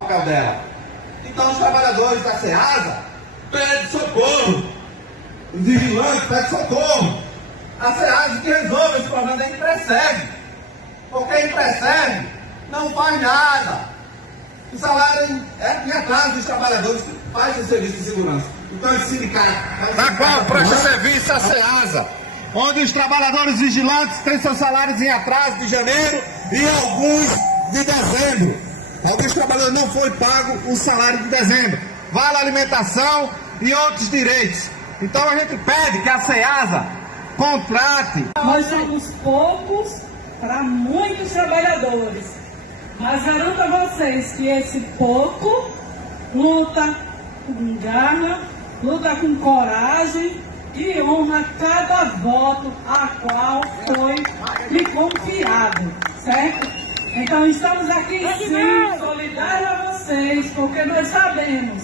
papel dela. Então os trabalhadores da SEASA pedem socorro. Os vigilantes pedem socorro. A SEASA que resolve esse problema, daí persegue. Porque quem persegue não faz nada. O salário é em atraso dos trabalhadores que fazem o serviço de segurança. Então esse sindicato... Na qual presta serviço a SEASA, onde os trabalhadores vigilantes têm seus salários em atraso de janeiro e alguns de dezembro. Alguns trabalhadores não foi pago o salário de dezembro. Vale alimentação e outros direitos. Então a gente pede que a SEASA contrate. Nós somos poucos para muitos trabalhadores. Mas garanto a vocês que esse pouco luta com garra, luta com coragem e honra cada voto a qual foi lhe confiado, certo? Então estamos aqui sim, solidários a vocês, porque nós sabemos,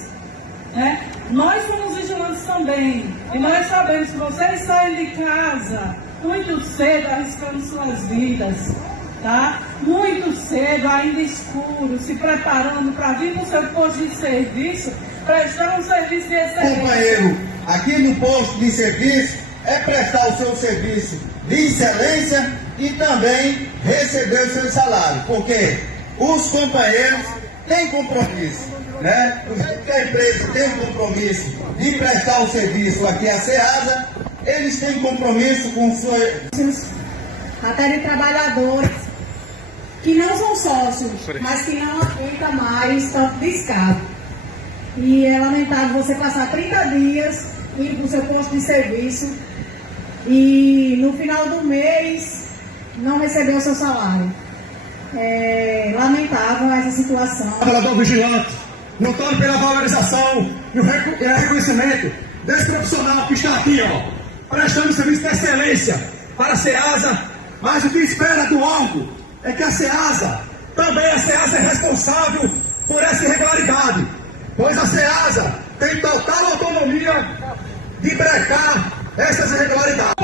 né? Nós somos vigilantes também, e nós sabemos que vocês saem de casa muito cedo arriscando suas vidas, tá? Muito cedo, ainda escuro, se preparando para vir para o seu posto de serviço, prestar um serviço de excelência. Companheiro, aqui no posto de serviço é prestar o seu serviço de excelência e também receber o seu salário, porque os companheiros têm compromisso, né? Que a empresa tem compromisso de prestar o serviço aqui à SEASA, eles têm compromisso com sua... Até de trabalhadores que não são sócios, mas que não aguentam mais tanto descargo. E é lamentável você passar 30 dias indo para o seu posto de serviço e no final do mês não receber o seu salário. É lamentável essa situação. Trabalhador vigilante, lutando pela valorização e o reconhecimento desse profissional que está aqui, prestando serviço de excelência para a SEASA, mas o que espera do órgão é que a SEASA, também a SEASA é responsável por essa irregularidade, pois a SEASA tem total autonomia de brecar essas irregularidades.